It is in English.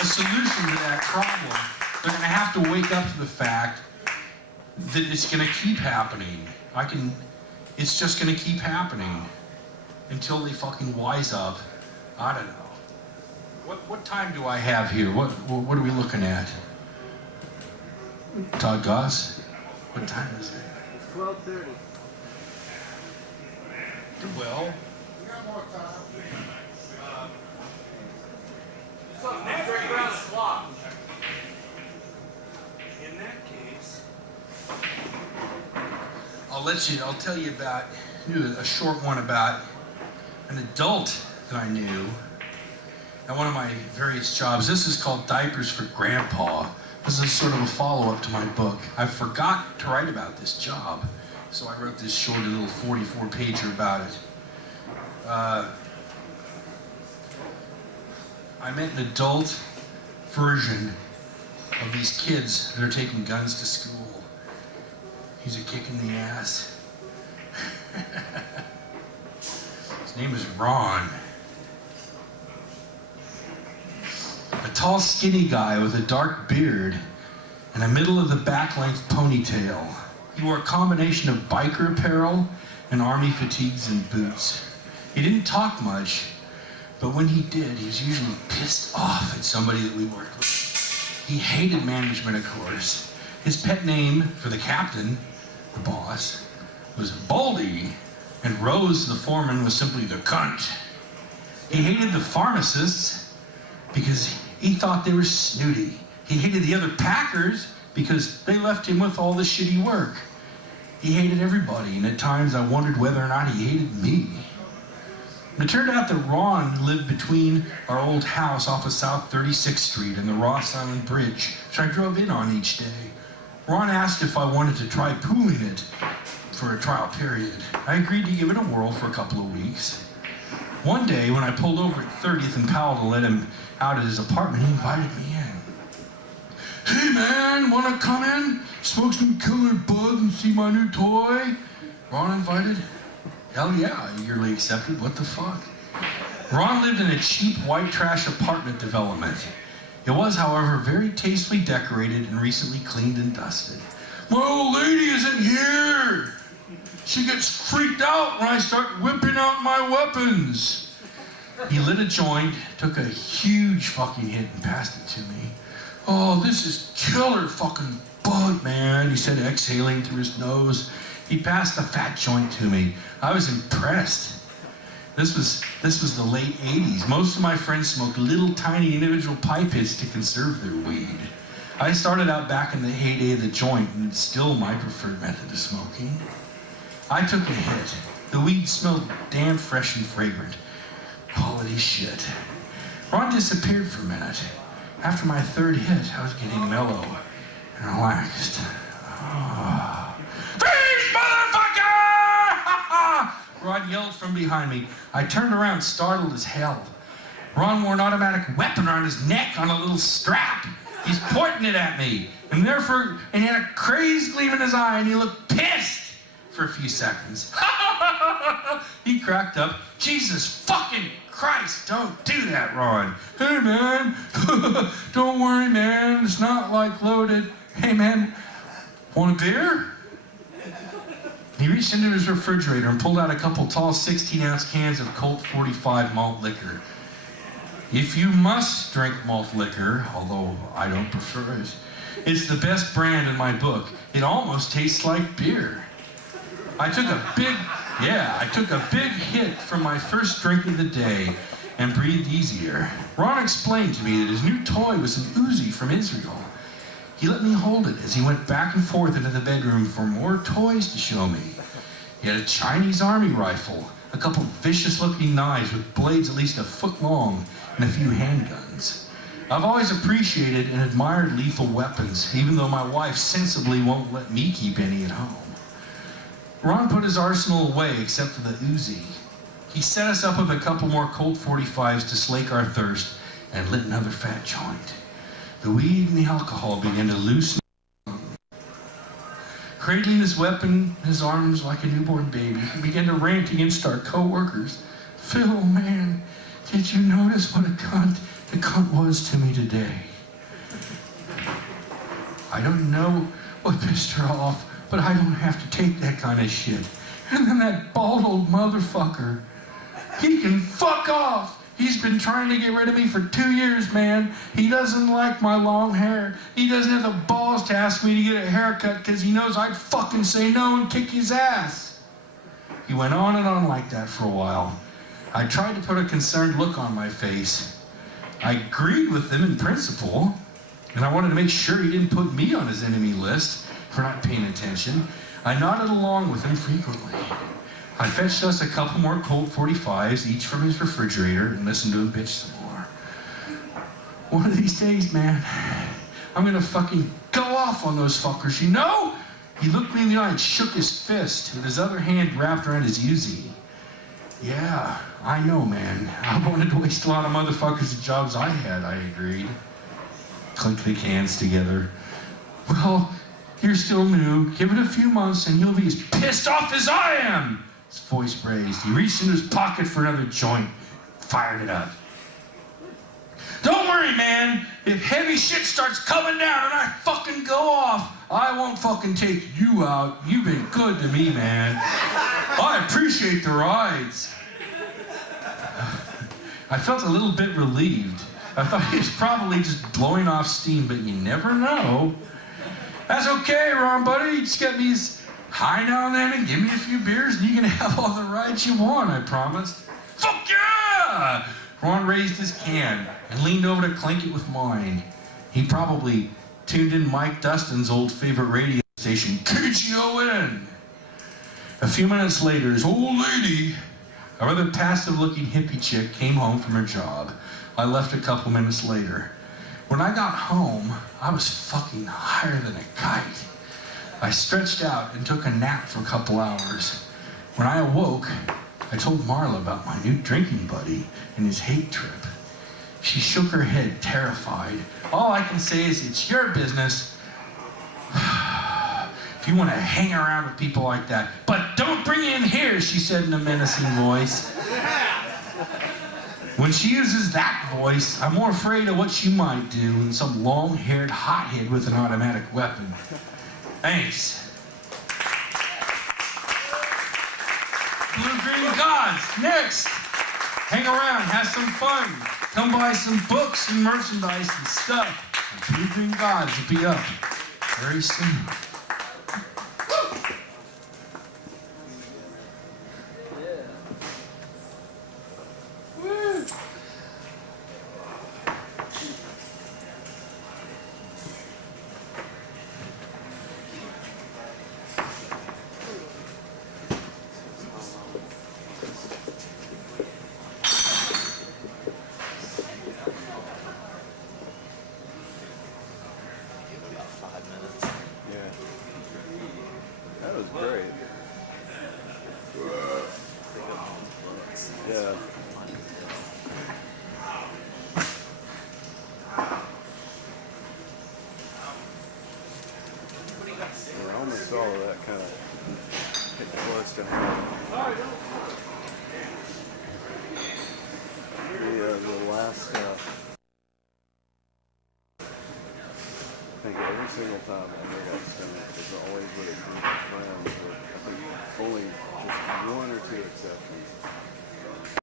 a solution to that problem. They're going to have to wake up to the fact that it's going to keep happening. It's just going to keep happening until they fucking wise up. I don't know. What time do I have here? What are we looking at? Todd Goss? What time is it? It's 12:30. Well, We got more time. Next right around the clock. in that case, I'll tell you about a short one about an adult that I knew at one of my various jobs. This is called Diapers for Grandpa. This is sort of a follow-up to my book. I forgot to write about this job, so I wrote this short little 44-pager about it. I met an adult version of these kids that are taking guns to school. He's a kick in the ass. His name is Ron. A tall, skinny guy with a dark beard and a middle-of-the-back-length ponytail. He wore a combination of biker apparel and army fatigues and boots. He didn't talk much, but when he did, he was usually pissed off at somebody that we worked with. He hated management, of course. His pet name for the captain, the boss, was Baldy, and Rose, the foreman, was simply the cunt. He hated the pharmacists because he thought they were snooty. He hated the other packers because they left him with all the shitty work. He hated everybody, and at times I wondered whether or not he hated me. It turned out that Ron lived between our old house off of South 36th Street and the Ross Island Bridge, which I drove in on each day. Ron asked if I wanted to try pooling it for a trial period. I agreed to give it a whirl for a couple of weeks. One day, when I pulled over at 30th and Powell to let him out at his apartment, he invited me in. Hey man, wanna come in? Smoke some killer bud and see my new toy? Ron invited. Hell yeah, I eagerly accepted. What the fuck? Ron lived in a cheap white trash apartment development. It was, however, very tastefully decorated and recently cleaned and dusted. My old lady isn't here! She gets freaked out when I start whipping out my weapons. He lit a joint, took a huge fucking hit and passed it to me. Oh, this is killer fucking bud, man, he said, exhaling through his nose. He passed the fat joint to me. I was impressed. This was the late 80s. Most of my friends smoked little tiny individual pipe hits to conserve their weed. I started out back in the heyday of the joint, and it's still my preferred method of smoking. I took a hit. The weed smelled damn fresh and fragrant. Holy shit. Ron disappeared for a minute. After my third hit, I was getting mellow and relaxed. Freeze, motherfucker! Ron yelled from behind me. I turned around, startled as hell. Ron wore an automatic weapon around his neck on a little strap. He's pointing it at me. And he had a crazed gleam in his eye, and he looked pissed for a few seconds. He cracked up. Jesus fucking Christ, don't do that, Ron. Hey, man. Don't worry, man. It's not like loaded. Hey, man, want a beer? He reached into his refrigerator and pulled out a couple tall 16-ounce cans of Colt 45 malt liquor. If you must drink malt liquor, although I don't prefer it, it's the best brand in my book. It almost tastes like beer. I took a big hit from my first drink of the day and breathed easier. Ron explained to me that his new toy was an Uzi from Israel. He let me hold it as he went back and forth into the bedroom for more toys to show me. He had a Chinese army rifle, a couple vicious-looking knives with blades at least a foot long, and a few handguns. I've always appreciated and admired lethal weapons, even though my wife sensibly won't let me keep any at home. Ron put his arsenal away except for the Uzi. He set us up with a couple more Colt 45s to slake our thirst and lit another fat joint. The weed and the alcohol began to loosen. Cradling his weapon in his arms like a newborn baby, he began to rant against our co-workers. Phil, man, did you notice what a cunt the cunt was to me today. I don't know what pissed her off, but I don't have to take that kind of shit. And then that bald old motherfucker, he can fuck off. He's been trying to get rid of me for 2 years, man. He doesn't like my long hair. He doesn't have the balls to ask me to get a haircut because he knows I'd fucking say no and kick his ass. He went on and on like that for a while. I tried to put a concerned look on my face. I agreed with him in principle, and I wanted to make sure he didn't put me on his enemy list for not paying attention. I nodded along with him frequently. I fetched us a couple more Colt 45s, each from his refrigerator, and listened to him bitch some more. One of these days, man, I'm gonna fucking go off on those fuckers, you know? He looked me in the eye and shook his fist, with his other hand wrapped around his Uzi. Yeah, I know, man. I wanted to waste a lot of motherfuckers' the jobs I had, I agreed. Clinked the cans together. Well, you're still new. Give it a few months and you'll be as pissed off as I am. His voice raised. He reached into his pocket for another joint. Fired it up. Don't worry, man. If heavy shit starts coming down and I fucking go off, I won't fucking take you out. You've been good to me, man. I appreciate the rides. I felt a little bit relieved. I thought he was probably just blowing off steam, but you never know. That's okay, Ron, buddy. You just get me high now and then and give me a few beers and you can have all the rides you want, I promised. Fuck yeah! Ron raised his can and leaned over to clink it with mine. He probably tuned in Mike Dustin's old favorite radio station, KGON. A few minutes later, his old lady, a rather passive-looking hippie chick, came home from her job. I left a couple minutes later. When I got home, I was fucking higher than a kite. I stretched out and took a nap for a couple hours. When I awoke, I told Marla about my new drinking buddy and his hate trip. She shook her head, terrified. All I can say is, it's your business if you want to hang around with people like that. But don't bring him here, she said in a menacing voice. When she uses that voice, I'm more afraid of what she might do than some long-haired hothead with an automatic weapon. Thanks. Blue-green gods, next. Hang around, have some fun. Come buy some books and merchandise and stuff. And Blue-green gods will be up very soon. That was great. Yeah. I almost saw that kind of hit close to him. The last I think every single time I think I've done it, it's always with a group of friends. I think only just one or two exceptions.